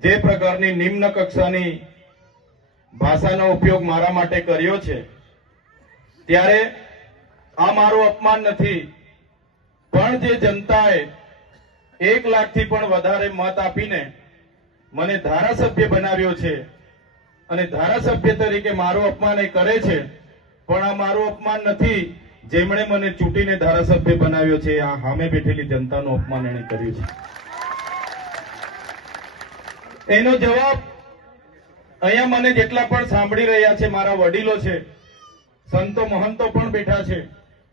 જે પ્રકારની નિમ્ન કક્ષાની ભાષાનો ઉપયોગ મારા માટે કર્યો છે, ત્યારે આ મારું અપમાન નથી, પણ જે જનતાએ 1 લાખથી પણ વધારે મત આપીને મને ધારાસભ્ય બનાવ્યો છે અને ધારાસભ્ય તરીકે મારું અપમાન એ કરે છે, પણ આ મારું અપમાન નથી, જેમણે મને ચૂંટીને ધારાસભ્ય બનાવ્યો છે આ સામે બેઠેલી જનતાનું અપમાન એણે કર્યું છે। એનો જવાબ અહીંયા મને જેટલા પણ સાંભળી રહ્યા છે, મારા વડીલો છે, સંતો મહંતો પણ બેઠા છે,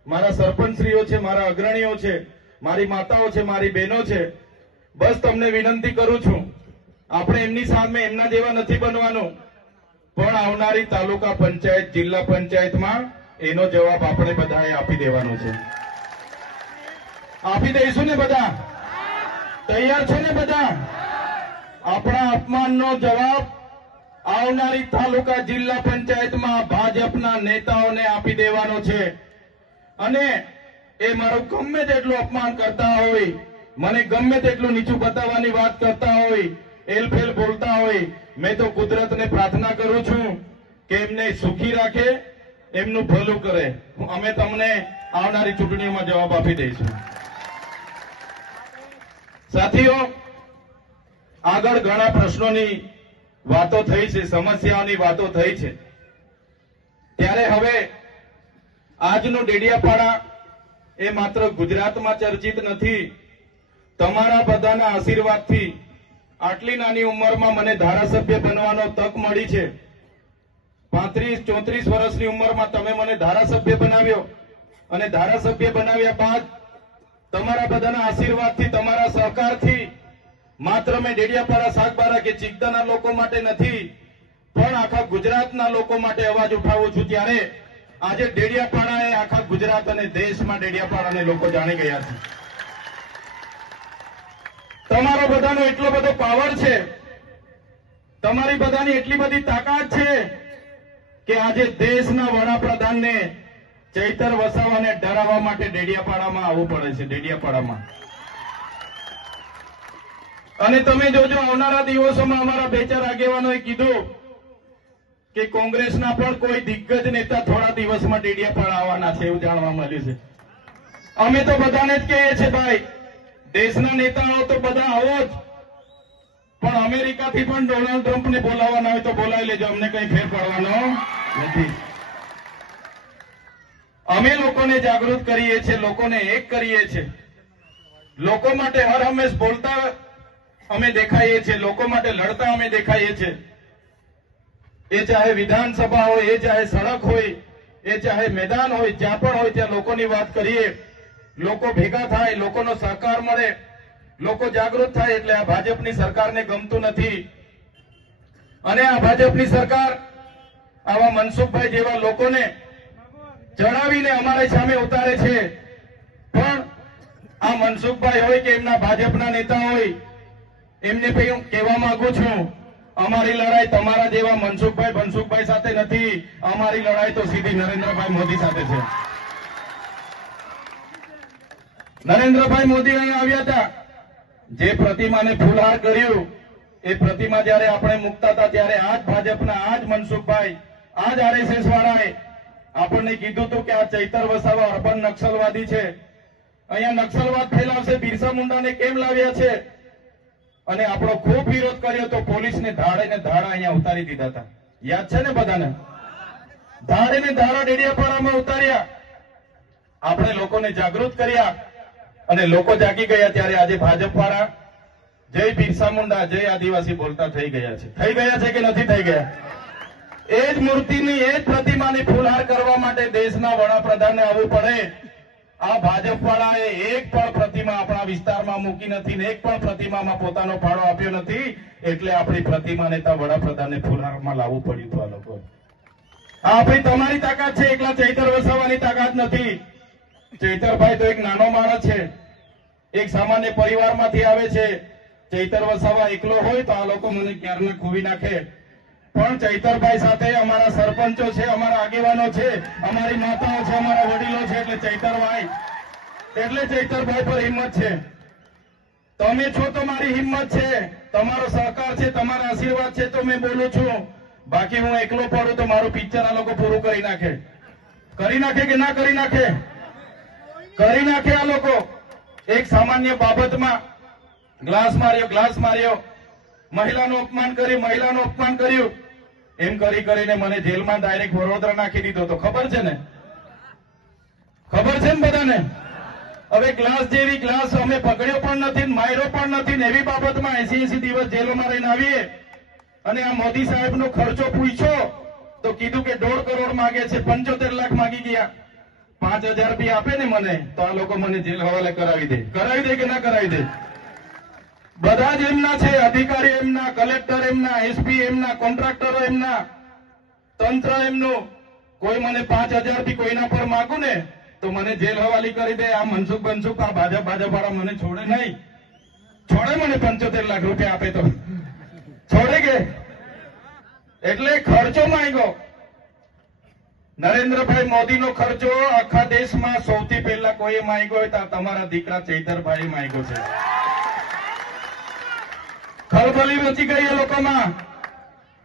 મારા સરપંચશ્રીઓ છે, મારા અગ્રણીઓ છે, મારી માતાઓ છે, મારી બહેનો છે, બસ તમને વિનંતી કરું છું, આપણે એમની સામે એમના જેવા નથી બનવાનું, પણ આવનારી તાલુકા પંચાયત, જિલ્લા પંચાયતમાં એનો જવાબ આપણે બધાએ આપી દેવાનો છે। આપી દઈશું ને બધા? તૈયાર છે ને બધા? આપણા અપમાનનો જવાબ આવનારી તાલુકા જિલ્લા પંચાયતમાં ભાજપના નેતાઓને આપી દેવાનો છે। અને એ મારું ગમે તેટલું અપમાન કરતા હોય, મને ગમે તેટલું નીચું બતાવવાની વાત કરતા હોય, એલફેલ બોલતા હોય, મેં તો કુદરતને પ્રાર્થના કરું છું કે એમને સુખી રાખે, એમનું ભલું કરે। અમે તમને આવનારી ચૂંટણીઓમાં જવાબ આપી દઈશું। સાથીઓ, આગળ ઘણા પ્રશ્નોની વાતો થઈ છે, સમસ્યાઓની વાતો થઈ છે, ત્યારે હવે આજનું ડેડિયાપાડા એ માત્ર ગુજરાતમાં ચર્ચિત નથી। તમારા બધાના આશીર્વાદથી આટલી નાની ઉંમરમાં મને ધારાસભ્ય બનવાનો તક મળી છે। 35-34 વર્ષની ઉંમરમાં તમે મને ધારાસભ્ય બનાવ્યો અને ધારાસભ્ય બનાવ્યા બાદ તમારા બધાના આશીર્વાદથી, તમારા સહકારથી માત્ર મેં ડેડિયાપાડા, સાગબારા કે ચિકદાના લોકો માટે નથી, પણ આખા ગુજરાતના લોકો માટે અવાજ ઉઠાવું છું। ત્યારે આજે ડેડિયાપાડા એ આખા ગુજરાત અને દેશમાં ડેડિયાપાડાને લોકો જાણી ગયા છે। તમારો બધાનો એટલો બધો પાવર છે, તમારી બધાની એટલી બધી તાકાત છે કે આજે દેશના વડાપ્રધાનને ચૈતર વસાવાને ડરાવવા માટે ડેડિયાપાડામાં આવવું પડે છે। ડેડિયાપાડામાં અને તમે જોજો, આવનારા દિવસોમાં અમારા 2-4 આગેવાનોએ કીધું કે કોંગ્રેસના પણ કોઈ દિગ્ગજ નેતા થોડા દિવસમાં ડેડિયાપાડા આવવાના છે, એવું જાણવા મળ્યું છે। અમે તો બધાને જ કહીએ છીએ, ભાઈ દેશના નેતાઓ તો બધા આવો જ, પણ અમેરિકાથી પણ ડોનાલ્ડ ટ્રમ્પને બોલાવવાના હોય તો બોલાવી લેજો, અમને કઈ ફેર પડવાનો નથી। અમે લોકોને જાગૃત કરીએ છીએ, લોકોને એક કરીએ છીએ, લોકો માટે હર હંમેશ બોલતા અમે દેખાઈએ છીએ, લોકો માટે લડતા અમે દેખાઈએ છીએ। એ ચાહે વિધાનસભા હોય, એ ચાહે સડક હોય, એ ચાહે મેદાન હોય, જ્યાં પણ હોય ત્યાં લોકોની વાત કરીએ, લોકો ભેગા થાય, લોકોનો સહકાર મળે, લોકો જાગૃત થાય। એટલે આ ભાજપની સરકારને ગમતું નથી અને આ ભાજપની સરકાર આવા મનસુખભાઈ જેવા લોકોને જણાવીને અમારી સામે ઉતારે છે, પણ આ મનસુખભાઈ હોય કે એમના ભાજપના નેતા હોય, એમને હું કહેવા માંગુ છું, અમારી લડાઈ તમારા જેવા મનસુખભાઈ સાથે નથી, અમારી લડાઈ તો સીધી નરેન્દ્રભાઈ મોદી સાથે છે। નરેન્દ્રભાઈ મોદી અહીંયા આવ્યા હતા, જે પ્રતિમાને ફૂલહાર કર્યું, એ પ્રતિમા જયારે આપણે મૂકતા હતા ત્યારે આ જ ભાજપના, આ જ મનસુખભાઈ, આ જ આરએસએસ વાળાએ આપણને કીધું હતું કે આ ચૈતર વસાવા અર્બન નક્સલવાદી છે, અહીંયા નક્સલવાદ ફેલાવશે, બિરસા મુંડાને કેમ લાવ્યા છે, અને આપણો ખૂબ વિરોધ કર્યો તો પોલીસને ધાડે ને ધાડા અહીંયા ઉતારી દીધા હતા। યાદ છે ને બધાને? ધાડે ને ધાડા ડેડિયાપાડામાં ઉતાર્યા, આપણે લોકોને જાગૃત કર્યા અને લોકો જાગી ગયા। ત્યારે આજે ભાજપવાળા જય બિરસા મુંડા, જય આદિવાસી બોલતા થઈ ગયા છે। થઈ ગયા છે કે નથી થઈ ગયા? એ જ મૂર્તિની, એ જ પ્રતિમાની ફૂલહાર કરવા માટે દેશના વડાપ્રધાનને આવવું પડે। આ ભાજપવાળાએ એક પણ પ્રતિમા આપણા વિસ્તારમાં મૂકી નથી ને એક પણ પ્રતિમામાં પોતાનો ફાળો આપ્યો નથી, એટલે આપણી પ્રતિમાને ત્યાં વડાપ્રધાનને ફૂલહારમાં લાવવું પડ્યું હતું। આ લોકો આપણી તમારી તાકાત છે, એકલા ચૈતર વસાવાની તાકાત નથી। ચૈતરભાઈ તો એક નાનો માણસ છે, એક સામાન્ય પરિવારમાંથી આવે છે। ચૈતર વસાવા એકલો હોય તો આ લોકો મને ક્યારના ખોવી નાખે, પણ ચૈતરભાઈ સાથે અમારા સરપંચો છે, અમારા આગેવાનો છે, અમારી માતાઓ છે, અમારા વડીલો છે, એટલે ચૈતરભાઈ પર હિંમત છે। તમે છો તો મારી હિંમત છે, તમારો સહકાર છે, તમારા આશીર્વાદ છે તો મેં બોલું છું. બાકી હું એકલો પડું તો મારું પિક્ચર આ લોકો પૂરું કરી નાખે કે ના કરી નાખે? કરી નાખે આ લોકો. એક સામાન્ય બાબતમાં ગ્લાસ માર્યો, મહિલાનું અપમાન કર્યું, એમ કરીને મને જેલમાં ડાયરેક્ટ વડોદરા નાખી દીધો. તો ખબર છે ને બધાને? હવે ગ્લાસ અમે પકડ્યો પણ નથી, માર્યો પણ નથી. એવી બાબતમાં 80 દિવસ જેલમાં રહીને આવીએ અને આ મોદી સાહેબનો ખર્ચો પૂછ્યો તો કીધું કે 1.5 કરોડ માંગે છે, 75 લાખ માંગી ગયા. 5,000 રૂપિયા આપે ને મને તો આ લોકો મને જેલ હવાલે કરાવી દે કે ના કરાવી દે? બધા જ એમના છે, અધિકારી એમના, કલેક્ટર એમના, એસપી એમના, કોન્ટ્રાક્ટરો એમના, તંત્ર એમનું. કોઈ મને 5,000 થી કોઈના પર માગું ને તો મને જેલ હવાલી કરી દે. આ મનસુખ આ ભાજપ વાળા મને છોડે નહીં. છોડે મને 75 લાખ રૂપિયા આપે તો છોડે કે? એટલે ખર્ચો માંગ્યો. નરેન્દ્રભાઈ મોદીનો ખર્ચો આખા દેશમાં સૌથી પહેલા કોઈ માંગ્યો હોય તો તમારા દીકરા ચૈતરભાઈ માંગ્યો છે. ખળબળી મચી ગઈ એ લોકોમાં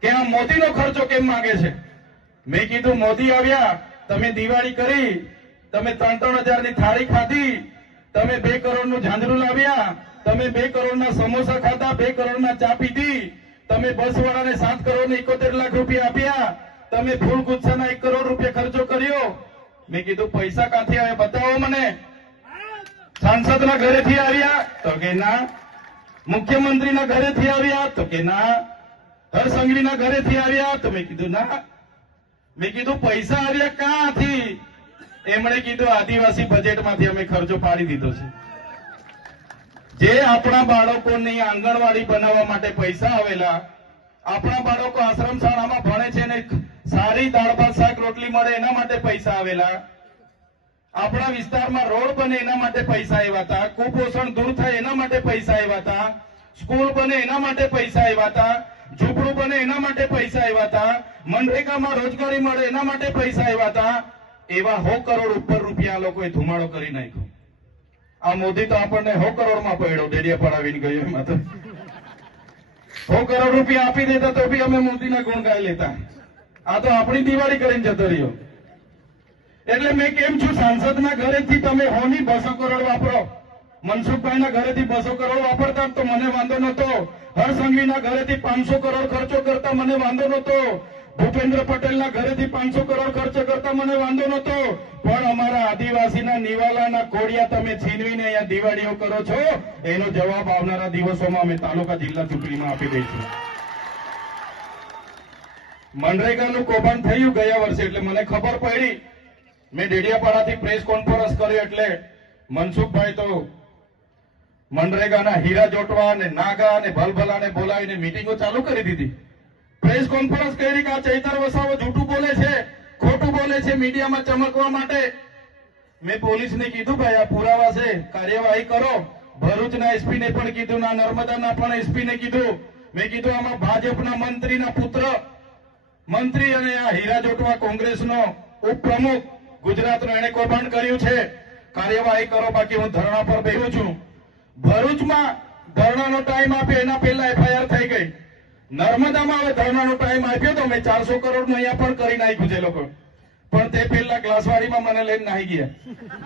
કે આ મોદીનો ખર્ચો કેમ માંગે છે. મેં કીધું મોદી આવ્યા, તમે દિવાળી કરી, તમે 3,000 ની થાળી ખાધી, તમે 2 કરોડનું ઝાંઝરું લાવ્યા, તમે 2 કરોડના સમોસા ખાધા, 2 કરોડના ચા પીધી, તમે બસવાળાને 7 કરોડ ને 71 લાખ રૂપિયા આપ્યા, તમે ફૂલ ગુચ્છાના 1 કરોડ રૂપિયા ખર્ચો કર્યો. મેં કીધું પૈસા ક્યાંથી આવે બતાવો મને. સાંસદના ઘરેથી આવ્યા તો કે ના, મુખ્યમંત્રીના ઘરેથી આવ્યા તો કે ના, હરસંઘવીના ઘરેથી આવ્યા તો મેં કીધું ના. મેં કીધું પૈસા આવ્યા ક્યાંથી? એમણે કીધું આદિવાસી બજેટમાંથી અમે ખર્ચો પાડી દીધો છે. જે આપણા બાળકોની આંગણવાડી બનાવવા માટે પૈસા આવેલા, આપણા બાળકો આશ્રમ શાળામાં ભણે છે ને સારી દાળ ભાત શાક રોટલી મળે એના માટે પૈસા આવેલા, આપણા વિસ્તારમાં રોડ બને એના માટે પૈસા આવ્યા હતા, કુપોષણ દૂર થાય એના માટે પૈસા આવ્યા હતા, સ્કૂલ બને એના માટે પૈસા આવ્યા હતા, ઝૂંપડું બને એના માટે પૈસા આવ્યા હતા, મનરેગામાં રોજગારી મળે એના માટે પૈસા આવ્યા હતા. એવા 100 કરોડ ઉપર રૂપિયા લોકોએ ધુમાડો કરી નાખ્યો. આ મોદી તો આપણને 100 કરોડમાં પડ્યો, ડેડિયા પડાવીને ગયો. એમાં તો 100 કરોડ રૂપિયા આપી દેતા તો બી અમે મોદીના ગુણ ગાઈ લેતા. આ તો આપણી દિવાળી કરીને જતો રહ્યો. એટલે મેં કેમ છું, સાંસદના ઘરેથી તમે 200 કરોડ વાપરો, મનસુખભાઈના ઘરેથી 200 કરોડ વાપરતા તો મને વાંધો નતો, હરસંઘવીના ઘરેથી 500 કરોડ ખર્ચો કરતા મને વાંધો નતો, ભૂપેન્દ્ર પટેલના ઘરેથી 500 કરોડ ખર્ચ કરતા મને વાંધો નતો. પણ અમારા આદિવાસીના નિવાલાના કોડિયા તમે છીનવીને અહીંયા દિવાળીઓ કરો છો, એનો જવાબ આવનારા દિવસોમાં અમે તાલુકા જિલ્લા ચૂંટણીમાં આપી દઈશું. મનરેગાનું કૌભાંડ થયું ગયા વર્ષે એટલે મને ખબર પડી. મેં ડેડિયાપાડાથી પ્રેસ કોન્ફરન્સ કર્યો એટલે મનસુખભાઈ તો મનરેગાના હીરા જોટવા અને નાગા અને ભલભલાને બોલાવીને મીટિંગો ચાલુ કરી દીધી. પ્રેસ કોન્ફરન્સ કરી કે આ ચૈતર વસાવો જૂઠું બોલે છે, ખોટું બોલે છે મીડિયામાં ચમકવા માટે. મેં પોલીસને કીધું ભાઈ આ પુરાવા છે, કાર્યવાહી કરો. ભરૂચના એસપીને પણ કીધું, ના નર્મદાના પણ એસપીને કીધું. મેં કીધું આમાં ભાજપના મંત્રીના પુત્ર મંત્રી અને આ હીરા જોટવા કોંગ્રેસનો ઉપપ્રમુખ ગુજરાતનો એને કૌભાંડ કર્યું છે, કાર્યવાહી કરો, બાકી હું ધરણા પર બેહું છું. ભરૂચમાં ધરણાનો ટાઈમ આપ્યો એના પહેલા એફઆઈઆર થઈ ગઈ. નર્મદામાં હવે ધરણાનો ટાઈમ આપ્યો તો મેં 400 કરોડનું અહીંયા પણ કરી નાખ્યું છે લોકો. પણ તે પહેલા ગ્લાસવાડીમાં મને લઈને નાહી ગયા.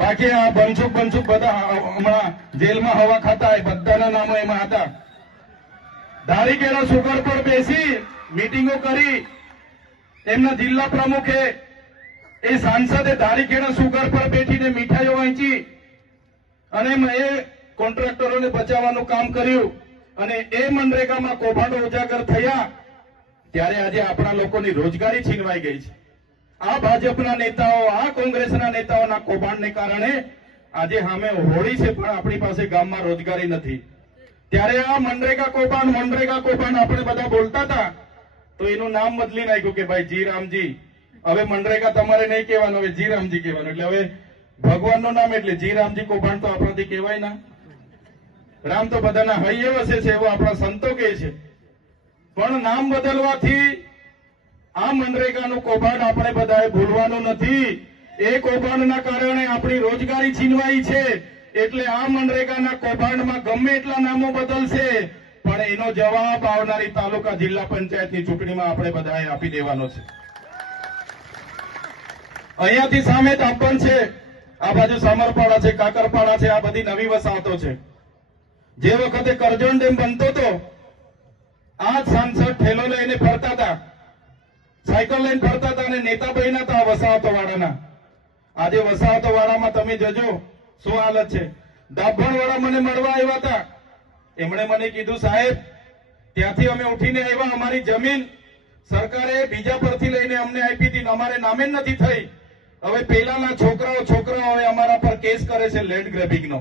બાકી આ બનસુખ બધા હમણાં જેલમાં હવા ખાતા એ બધાના નામો એમાં હતા. ધારીકેના સુગર પર બેસી મીટિંગો કરી. એમના જિલ્લા પ્રમુખે એ સાંસદે ધારીકેના સુગર પર બેઠીને મીઠાઈઓ વહેંચી અને એ કોન્ટ્રાક્ટરોને બચાવવાનું કામ કર્યું. અને એ મનરેગામાં કૌભાંડો ઉજાગર થયા ત્યારે આજે આપણા લોકોની રોજગારી છીનવાઈ ગઈ છે. આ ભાજપના નેતાઓ, આ કોંગ્રેસના નેતાઓના કૌભાંડને કારણે આજે સામે હોળી છે પણ આપણી પાસે ગામમાં રોજગારી નથી. ત્યારે આ મનરેગા કૌભાંડ આપણે બધા બોલતા હતા તો એનું નામ બદલી નાખ્યું કે ભાઈ જી રામજી. હવે મનરેગા તમારે નહીં કહેવાનું, હવે જી રામજી કહેવાનું. એટલે હવે ભગવાનનું નામ એટલે જી રામજી કૌભાંડ તો આપણાથી કહેવાય ના. રામ તો બધાના હૈયે વસે છે એવું આપણા સંતો કહે છે. પણ નામ બદલવાથી આ મનરેગાનું કૌભાંડ આપણે બધાએ ભૂલવાનું નથી. એ કૌભાંડના કારણે આપણી રોજગારી છીનવાઈ છે. એટલે આ મનરેગાના કૌભાંડમાં ગમે એટલા નામો બદલશે, પણ એનો જવાબ આવનારી તાલુકા જિલ્લા પંચાયતની ચૂંટણીમાં આપણે બધાએ આપી દેવાનો છે. અહીંયાથી સામે તાપણ છે, આ બાજુ સામરપાડા છે, કાકરપાડા છે, આ બધી નવી વસાહતો છે. જે વખતે કરજણ ડેમ બનતો હતો, આ સાંસદ ઠેલો લઈને ફરતા હતા, સાયકલ લઈને ફરતા હતા અને નેતા બન્યા હતા વસાહતો વાળાના. આજે વસાહતો વાળામાં તમે જજો શું હાલત છે. દાભણ વાળા મને મળવા આવ્યા હતા, એમણે મને કીધું સાહેબ ત્યાંથી અમે ઉઠીને આવ્યા, અમારી જમીન સરકારે બીજા પરથી લઈને અમને આપી હતી, અમારે નામે જ નથી થઈ. હવે પેલાના છોકરાઓ હવે અમારા પર કેસ કરે છે લેન્ડ ગ્રેબિંગનો,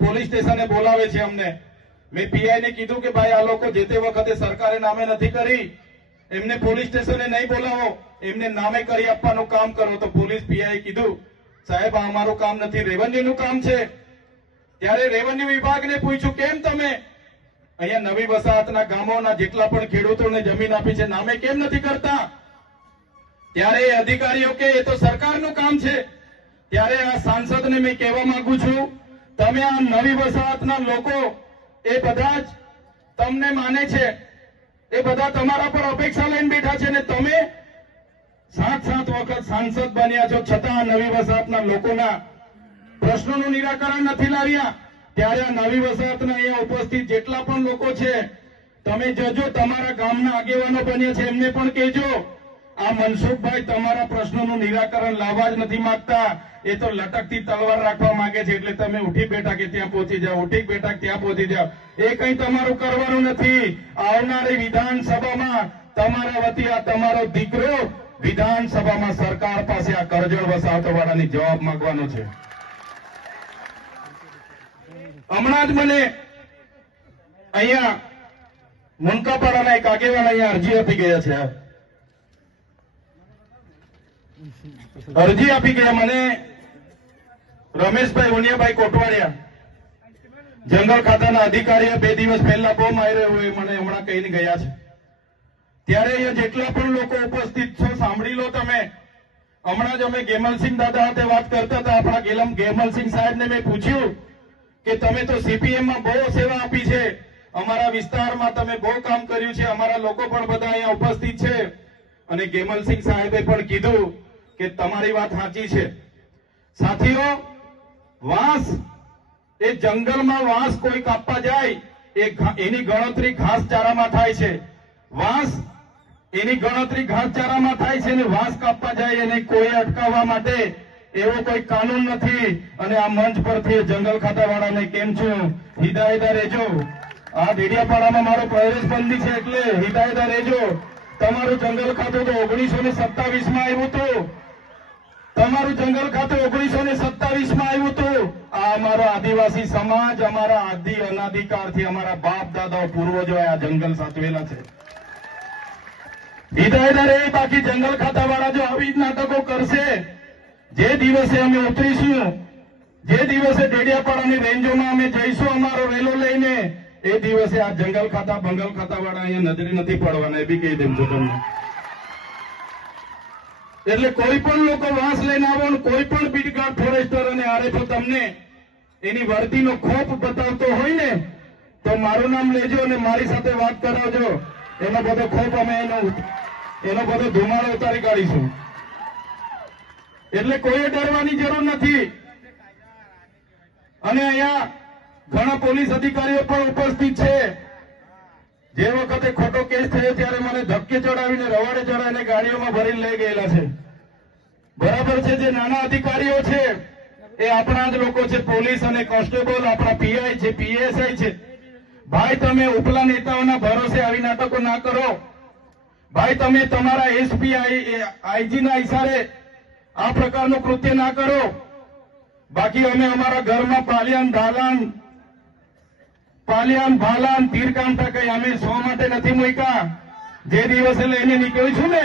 પોલીસ સ્ટેશને બોલાવે છે અમને. મેં પીઆઈ ને કીધું કે ભાઈ આ લોકો જે તે વખતે સરકારે નામે નથી કરી, એમને પોલીસ સ્ટેશને નહીં બોલાવો, એમને નામે કરી આપવાનું કામ કરો. તો પોલીસ પીઆઈ કીધું સાહેબ આ અમારું કામ નથી, રેવન્યુનું કામ છે. ત્યારે રેવન્યુ વિભાગને પૂછ્યું કેમ તમે અહીંયા નવી વસાહતના ગામોના જેટલા પણ ખેડૂતોને જમીન આપી છે નામે કેમ નથી કરતા? ત્યારે એ અધિકારીઓ કે એ તો સરકારનું કામ છે. ત્યારે આ સાંસદને મેં કહેવા માંગુ છું, તમે આ નવી વસાહતના લોકો એ બધા જ તમને માને છે, એ બધા તમારા પર અપેક્ષા લઈને બેઠા છે, ને તમે 7 વખત સાંસદ બન્યા છો છતાં આ નવી વસાહતના લોકોના પ્રશ્નોનું નિરાકરણ નથી લાવ્યા. ત્યારે આ નવી વસાહતના અહીંયા ઉપસ્થિત જેટલા પણ લોકો છે, તમે જજો, તમારા ગામના આગેવાનો બન્યા છે એમને પણ કહેજો, આ મનસુખભાઈ તમારા પ્રશ્નોનું નિરાકરણ લાવવા જ નથી માંગતા, એ તો લટકતી તલવાર રાખવા માંગે છે. એટલે તમે ઉઠી બેઠા કે ત્યાં પહોંચી જાઓ, ઉઠી બેઠા કે ત્યાં પહોંચી જાઓ, એ કંઈ તમારું કરવાનું નથી. આવનારી વિધાનસભામાં તમારા વતી આ તમારો દીકરો વિધાનસભામાં સરકાર પાસે આ કરજણ વસાહતો વાળાની જવાબ માંગવાનો છે. હમણાં જ મને અહીંયા મુનકાપાડાના એક આગેવાન અહીંયા અરજી આપી ગયા છે, અરજી આપી ગયા મને રમેશભાઈ ઉનિયાભાઈ કોટવાડિયા, જંગલ ખાતાના અધિકારીએ 2 દિવસ પહેલા બહુ માર્યો હોય મને હમણાં કહીને ગયા છે. ત્યારે અહીંયા જેટલા પણ લોકો ઉપસ્થિત છો સાંભળી લો તમે. હમણાં જ અમે ગેમલસિંહ દાદા સાથે વાત કરતા હતા, આપણા ગેમલસિંહ સાહેબને મેં પૂછ્યું કે તમે તો સીપીએમમાં બહુ સેવા આપી છે, અમારા વિસ્તારમાં તમે બહુ કામ કર્યું છે, અમારા લોકો પણ બધા અહીંયા ઉપસ્થિત છે. અને ગેમલસિંહ સાહેબે પણ કીધું કે તમારી વાત સાચી છે. સાથીઓ, વાંસ એ જંગલમાં વાંસ કોઈ કાપવા જાય એની ગણતરી ઘાસચારામાં થાય છે. વાંસ એની ગણતરી ઘાસચારામાં થાય છે, અને વાંસ કાપવા જાય એને કોઈ અટકાવવા માટે એવો કોઈ કાનૂન નથી. અને આ મંચ પરથી જંગલ ખાતા વાળાને કેમ છું હિદાયતદાર રહેજો. આ ડેડિયાપાડામાં મારો પ્રવેશબંધી છે એટલે હિદાયતદાર રહેજો. તમારું જંગલ ખાતું તો 1927માં આવ્યું હતું, તમારું જંગલ ખાતું 1927માં આવ્યું હતું. આ અમારો આદિવાસી સમાજ, અમારા આદિ અનાધિકારથી અમારા બાપ દાદાઓ પૂર્વજો આ જંગલ સાચવેલા છે. હિદાયતદાર એ બાકી જંગલ ખાતા વાળા જો આવી જ નાટકો કરશે, જે દિવસે અમે ઉતરીશું, જે દિવસે ડેડિયાપાડાની રેન્જોમાં અમે જઈશું અમારો રેલો લઈને, એ દિવસે આ જંગલ ખાતા બંગલ ખાતા વાળા અહીંયા નજરે નથી પડવાના, એ બી કહી દેમ છું તમને. એટલે કોઈ પણ લોકો વાંસ લઈને આવો, કોઈ પણ બીટગાર્ડ ફોરેસ્ટર અને આરએફઓ તમને એની વર્દીનો ખોફ બતાવતો હોય ને તો મારું નામ લેજો અને મારી સાથે વાત કરાવજો. એનો બધો ખોફ અમે એનો બધો ધુમાડો ઉતારી કાઢીશું. એટલે કોઈએ ડરવાની જરૂર નથી. અને અહીંયા ઘણા પોલીસ અધિકારીઓ પણ ઉપસ્થિત છે. જે વખતે ખોટો કેસ થયો ત્યારે મને ધક્કે ચડાવીને રવાડે ચડાવીને ગાડીઓમાં ભરીને લઈ ગયેલા છે. બરાબર છે, જે નાના અધિકારીઓ છે એ આપણા જ લોકો છે, પોલીસ અને કોન્સ્ટેબલ, આપણા પીઆઈ છે, પીએસઆઈ છે. ભાઈ તમે ઉપલા નેતાઓના ભરોસે આવી નાટકો ના કરો. ભાઈ તમે તમારા એસપી આઈજીના ઇશારે આ પ્રકારનું કૃત્ય ના કરો. બાકી અમે અમારા ઘરમાં પાલિયાન ભાલાન તીરકામઠા કઈ અમે શો માટે નથી મૂક્યા. જે દિવસે લઈને નીકળીશું ને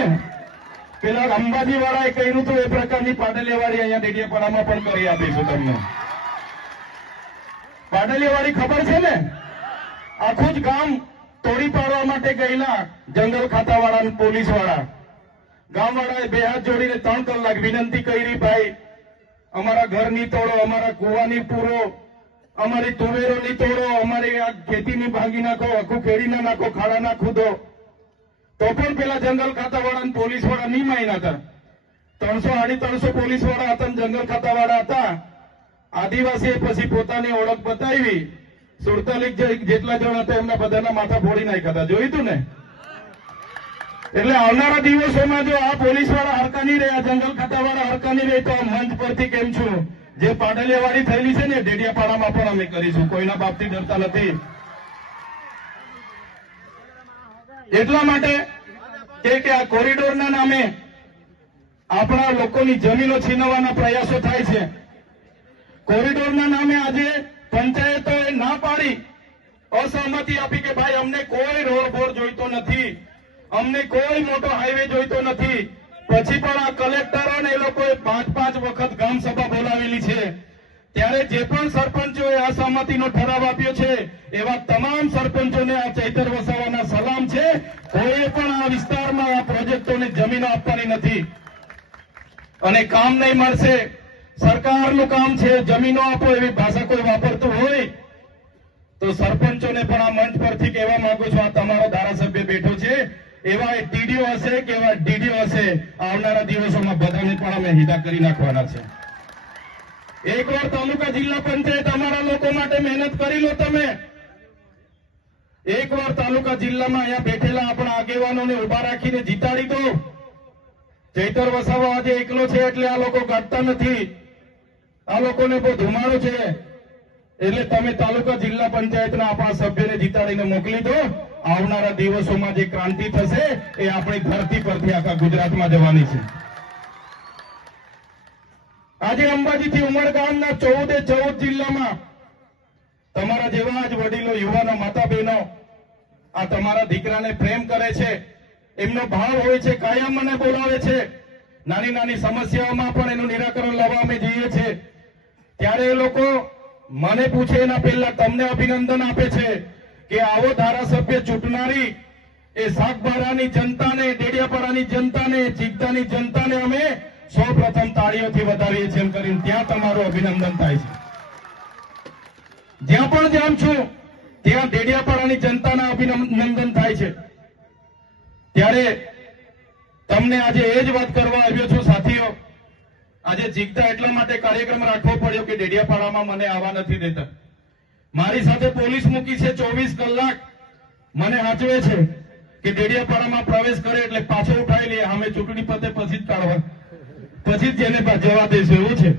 પેલા અંબાજી વાળાએ કહ્યું હતું એ પ્રકારની પાટલીવાળી અહીંયા ડેડિયાપાડામાં પણ કરી આપીશું તમને. પાટલીવાળી ખબર છે ને, આખું જ ગામ તોડી પાડવા માટે ગયેલા જંગલ ખાતા વાળા પોલીસ વાળા. ગામ વાળાએ 2 હાથ જોડીને 3 કલાક વિનંતી કરી, ભાઈ અમારા ઘર ની તોડો, અમારા કુવાની પૂરો, અમારી તુવેરોની તોડો, અમારી આ ખેતીની ભાંગી નાખો, આખું ખેડી ના નાખો, ખાડા ના ખુદો, તો પણ પેલા જંગલ ખાતાવાળા પોલીસ વાળા નહીં માન્યા હતા. 300-350 પોલીસ વાળા હતા, જંગલ ખાતાવાળા હતા. આદિવાસીએ પછી પોતાની ઓળખ બતાવી, 47 જેટલા જણ હતા એમના બધાના માથા ફોડી નાખ્યા હતા. જોયું તું ને? એટલે આવનારા દિવસોમાં જો આ પોલીસ વાળા હરકા નહીં રહે, આ જંગલ ખાતાવાળા હરકા નહીં રહે, તો આ મંચ પરથી કેમ છું, જે પાડલિયાવાડી થયેલી છે ને ડેડિયાપાડામાં પણ અમે કરીશું. કોઈના બાપથી ડરતા નથી. એટલા માટે કે આ કોરિડોરના નામે આપણા લોકોની જમીનો છીનવવાના પ્રયાસો થાય છે. કોરિડોરના નામે આજે પંચાયતોએ ના પાડી, અસહમતિ આપી કે ભાઈ અમને કોઈ રોડ બોર જોઈતો નથી, અમને કોઈ મોટો હાઈવે જોઈતો નથી. પછી પણ આ કલેક્ટરો ને એ લોકોએ 5-5 વખત ગ્રામ સભા બોલાવેલી છે. ત્યારે જે પણ સરપંચોએ અસહમતિનો ઠરાવ આપ્યો છે એવા તમામ સરપંચોને આ ચૈતર વસાવાના સલામ છે. કોઈ પણ આ વિસ્તારમાં આ પ્રોજેક્ટોને જમીનો આપવાની નથી અને કામ નહીં મળશે. સરકારનું કામ છે, જમીનો આપો એવી ભાષા કોઈ વાપરતું હોય તો સરપંચોને પણ આ મંચ પરથી કહેવા માંગુ છું, આ તમારો ધારાસભ્ય બેઠો છે, એવા ટીડીઓ હશે કે એવા ડીડીઓ હશે, આવનારા દિવસોમાં બધાને પણ અમે હિતા કરી નાખવાના છે. એકવાર તાલુકા જિલ્લા પંચાયત અમારા લોકો માટે મહેનત કરી લો. તમે એકવાર તાલુકા જિલ્લામાં અહીંયા બેઠેલા આપણા આગેવાનોને ઉભા રાખીને જીતાડી દો. ચૈતર વસાવા આજે એકલો છે એટલે આ લોકો કાઢતા નથી, આ લોકોને બહુ ધુમાડો છે. એટલે તમે તાલુકા જિલ્લા પંચાયતના આપણા સભ્યને જીતાડીને મોકલી દો. આવનારા દિવસોમાં જે ક્રાંતિ થશે એ આપણી ધરતી પરથી આખા ગુજરાતમાં જવાની છે. આજે અંબાજીથી ઉમરગામના 14 જિલ્લામાં તમારા જેવા જ વડીલો, યુવાનો, માતા બહેનો આ તમારા દીકરાને પ્રેમ કરે છે, એમનો ભાવ હોય છે, કાયમ મને બોલાવે છે. નાની નાની સમસ્યાઓમાં પણ એનું નિરાકરણ લાવવા અમે જઈએ છીએ. ત્યારે એ લોકો મને પૂછે એના પહેલા તમને અભિનંદન આપે છે કે આવો ધારાસભ્ય ચૂંટનારી એ સાગબારાની જનતાને, ડેડિયાપાડાની જનતાને, ચીગદાની જનતાને અમે સૌપ્રથમ તાળીઓથી વધાવીએ છીએ એમ કરીને ત્યાં તમારું અભિનંદન થાય છે. જ્યાં પણ જામ છું ત્યાં ડેડિયાપાડાની જનતાના અભિનંદન થાય છે. ત્યારે તમને આજે એ જ વાત કરવા આવ્યો છું સાથીઓ. આજે જીગદા એટલા માટે કાર્યક્રમ રાખવો પડ્યો કે ડેડિયાપાડામાં મને આવવા નથી દેતા. મારી સાથે પોલીસ મૂકી છે, 24 કલાક મને સાચવે છે કે ડેડિયાપાડામાં પ્રવેશ કરે એટલે પાછો ઉઠાવી લઈએ, અમે ચૂંટણી પતે પછી જ કાઢવા, પછી જ જેને જવા દઈશું એવું છે.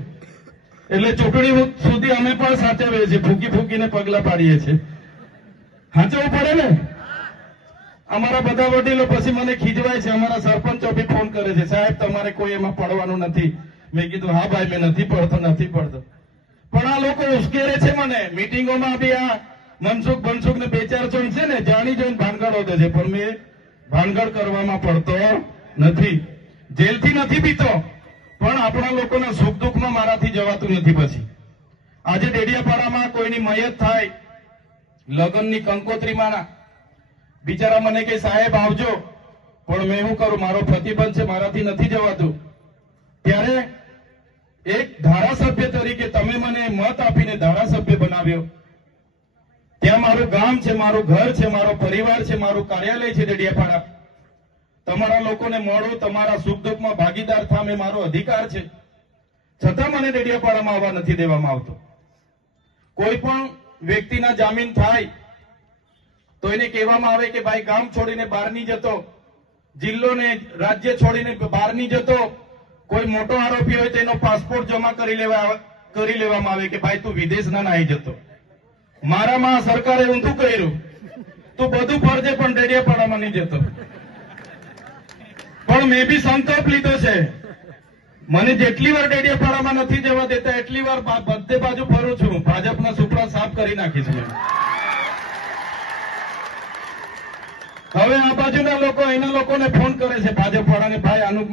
એટલે ચૂંટણી સુધી અમે પણ સાચવીએ છીએ, ફૂકી ફૂકીને પગલા પાડીએ છીએ. સાચવવું પડે ને. અમારા બધા વડીલો પછી મને ખીજવાય છે, અમારા સરપંચો બી ફોન કરે છે, સાહેબ તમારે કોઈ એમાં પડવાનું નથી. મેં કીધું હા ભાઈ મેં નથી પડતો. પણ આ લોકો ઉશ્કેરે છે મને. મીટિંગોમાં બી આ મનસુખ ને 2-4 જણ છે ને જાણી જોઈને ભાનગડ હોતે છે, પણ મેં ભાનગડ કરવામાં પડતો નથી. જેલથી નથી પીતો, પણ આપણા લોકોના સુખ દુઃખમાં મારાથી જવાતું નથી. પછી આજે ડેડિયાપાડામાં કોઈની મયત થાય, લગ્નની કંકોત્રીમાં, બિચારા મને કે સાહેબ આવજો, પણ મેં શું કરું, મારો પ્રતિબંધ છે, મારાથી નથી જવાતું. ત્યારે એક ધારાસભ્ય તરીકે તમે મને મત આપીને ધારાસભ્ય બનાવ્યો. ત્યાં મારું ગામ છે, મારું ઘર છે, મારો પરિવાર છે, મારું કાર્યાલય છે ડેડિયાપાડા. તમારા લોકોને મળું, તમારા સુખ દુઃખમાં ભાગીદાર થામે મારો અધિકાર છે. છતાં મને ડેડિયાપાડામાં આવવા નથી દેવામાં આવતો. કોઈ પણ વ્યક્તિના જામીન થાય તો એને કહેવામાં આવે કે ભાઈ ગામ છોડીને બહાર નહીં જતો, જિલ્લો ને રાજ્ય છોડીને બહાર નહીં જતો. કોઈ મોટો આરોપી હોય તો એનો પાસપોર્ટ જમા કરી લેવામાં આવે કે ભાઈ તું વિદેશ ના નાહી જતો. મારામાં સરકારે ઊંધું કર્યું, તું બધું ફરજે પણ ડેડિયાપાડામાં નહીં જતો. પણ મેં બી સંકલ્પ લીધો છે, મને જેટલી વાર ડેડિયાપાડામાં નથી જવા દેતા એટલી વાર બધે બાજુ ફરું છું. ભાજપના સુપડા સાફ કરી નાખીશ મેં. હવે આ બાજુના લોકો એના લોકોને ફોન કરે છે ભાજપ વાળાને, ભાઈ આનું